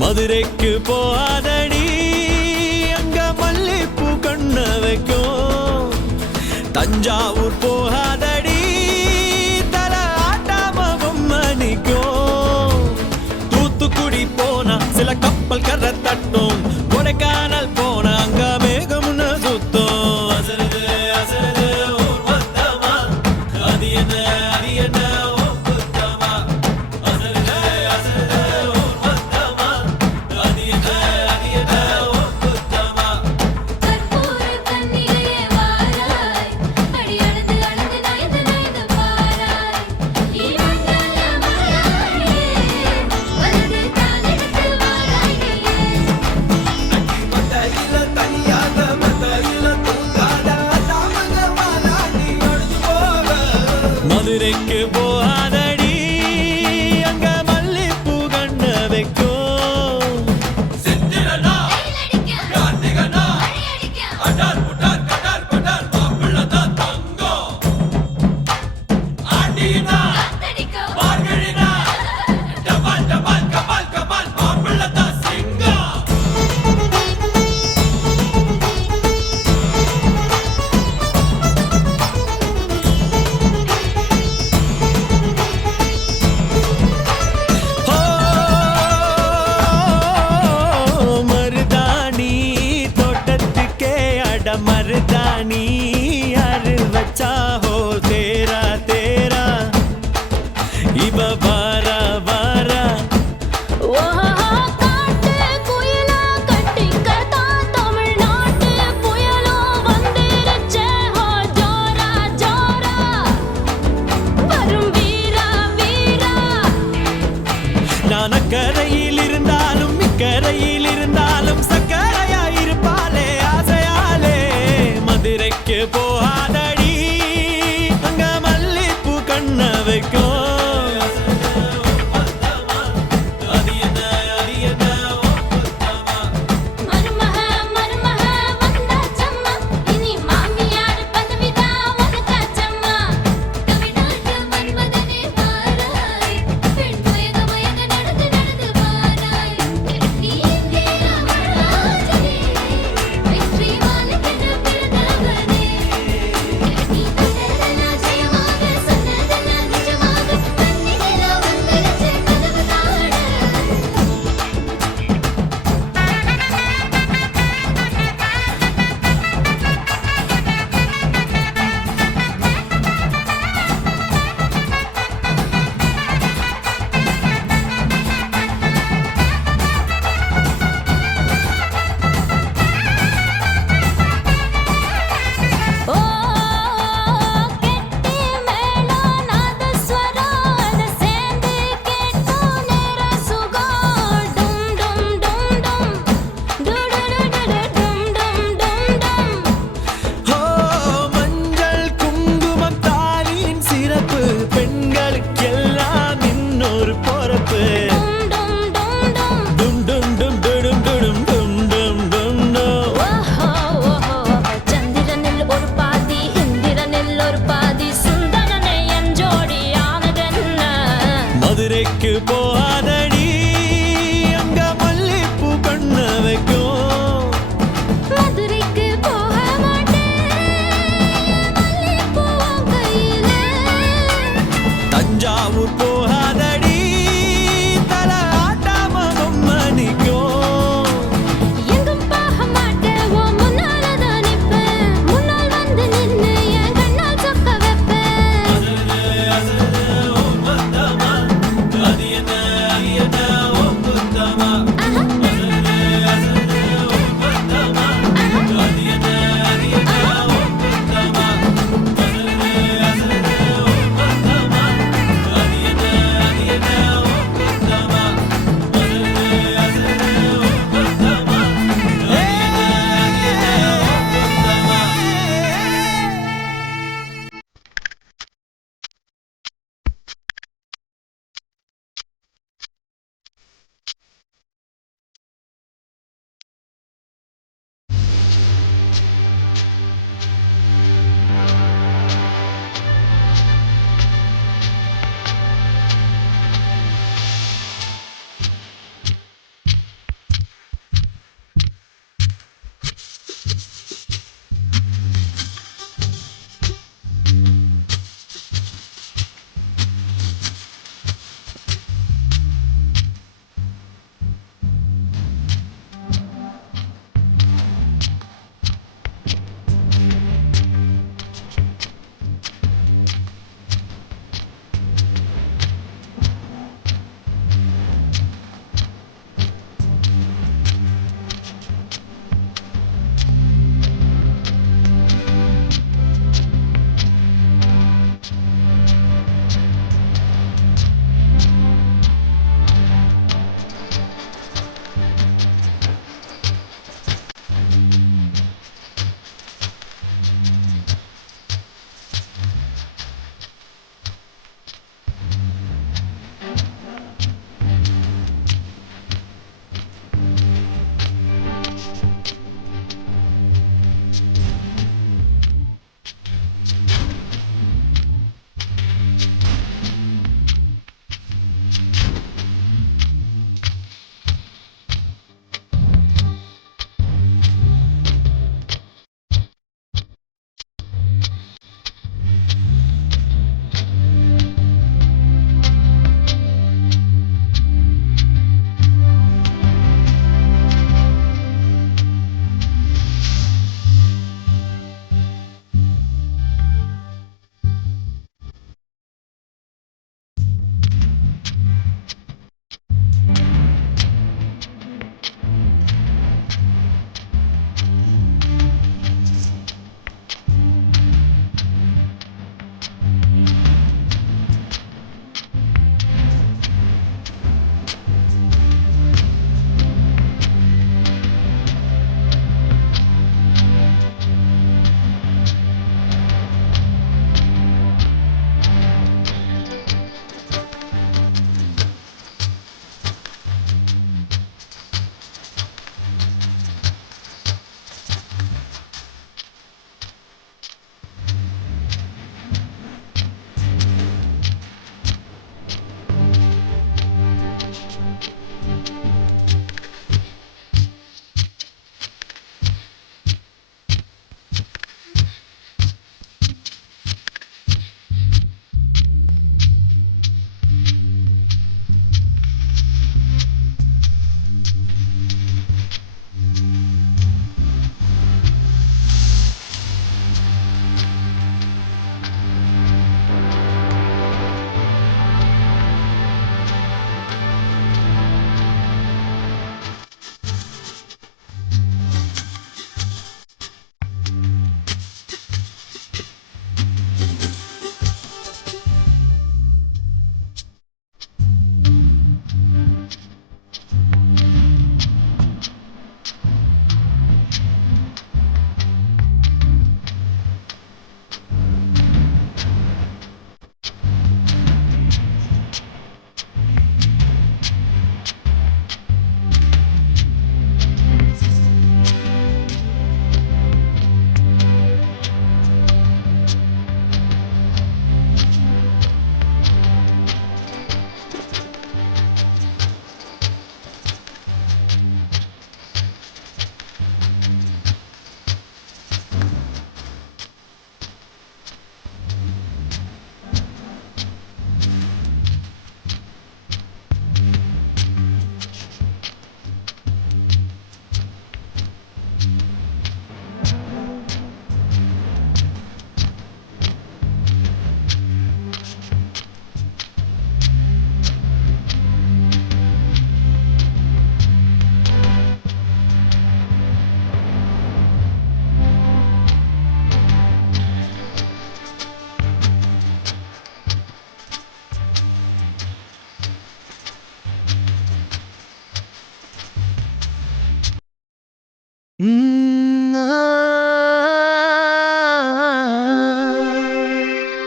மதுரைக்கு போகாதடி அங்க மல்லிப்பூ கண்ண வைக்கும். தஞ்சாவூர் போகாதடி தல ஆட்டாம பொம்மணிக்கும். தூத்துக்குடி போனா சில கப்பல் கரை தட்டும். கொடைக்கானல் போனா அங்க மேகம்னு சுத்தம். அசருது அசருது ஊர் மொத்தமா அது என்ன அது என்ன மதுரைக்கு போகாதடி அங்க மல்லிப்பூ கண்ண வைக்கும். मर्दानी यार बच्चा हो तेरा तेरा इब बारा बारा நானக்கரையில் இருந்தாலும் இக்கரையில் இருந்தாலும் சக்கரையா இருப்பாலே ஆசையாலே. மதுரைக்கு போகாதடி அங்க மல்லிப்பூ கண்ண வைக்கும். பெண்களுக்கெல்லாம் இன்னொரு பொறுப்பு. சந்திரனில் ஒரு பாதி இந்திரனில் ஒரு பாதி சுந்தரனை என் ஜோடியானதென்ன. மதுரைக்கு போகாதடி அங்க மல்லிப்பூ கண்ண வைக்கும். மதுரைக்கு போக மாட்டேன் மல்லிப்பூ கையில. தஞ்சாவூர் போகாதடி தல ஆட்டாம பொம்மணிக்கும். எங்கும் போக மாட்டேன் உன் முன்னாலதான் நிப்பேன். முன்னால் வந்து நின்னு என் கண்ணால் சொக்க வைப்பேன். அது என்ன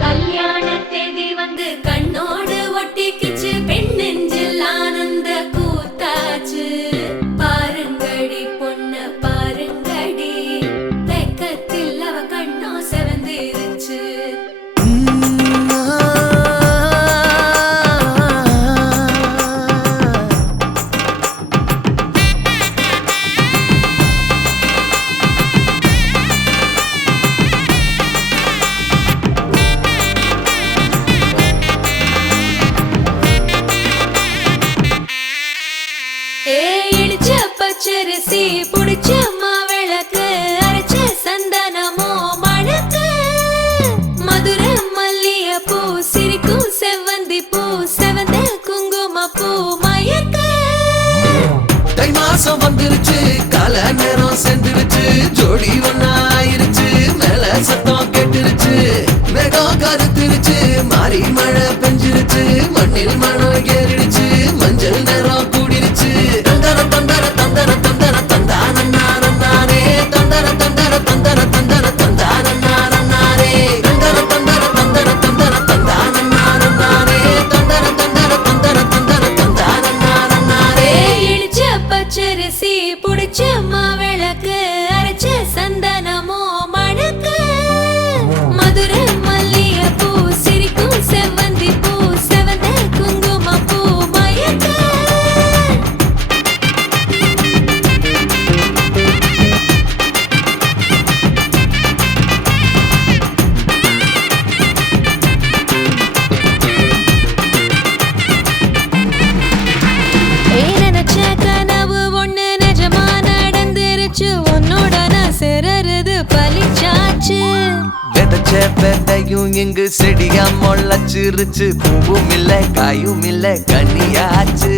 கல்யாண தேதி வந்து கண்ணோடு ஒட்டிக்கிச்சு பெண் நெஞ்சில் ஆனந்த கூத்தாச்சு பாருங்கடி பொண்ண பாருங்கடி வெக்கத்தில் அவ கண்ணோ செவந்திருச்சு இடிச்ச பச்சரிசி புடிச்ச மாவிளக்கு அரைச்ச சந்தனமோ மணக்கு மதுர மல்லிய பூ சிரிக்கும் செவ்வந்தி பூ செவந்த குங்கும பூ மயக்க தை மாசம் வந்துருச்சு கால நேரம் சென்றுருச்சு ஜோடி ஒன்னா ஆயிருச்சு மேல சத்தம் கேட்டுருச்சு மேகம் கருத்துருச்சு மாறி மழை பெஞ்சிருச்சு மண்ணில் மனம் ஏறிடுச்சு மஞ்சள் நேரம் கூடிருச்சு தந்தர தந்தர தந்தர தந்தர தந்தானே தந்தர தந்தர தந்தர தந்தர தந்தானே தந்தர தந்தர தந்தர தந்தர தந்தானே தந்தர தந்தர தந்தர தந்தர தந்தானே இடிச்ச பச்சரிசி புடிச்ச மாவிளக்கு அரைச்ச சந்தனமோ மணக்கு மதுர மல்லிய பூ சிரிக்கும் செவ்வந்தி பூ செவந்த குங்கும பூ மயக்க நினைச்ச கனவு ஒண்ணு நிஜமா நடந்துருச்சு உன்னோட நான் சிறருது பலிச்சாச்சு விதைச்ச விதையும் இங்கு செடியா முளைச்சிருச்சு பூவும் இல்ல காயும் இல்ல கனியாச்சு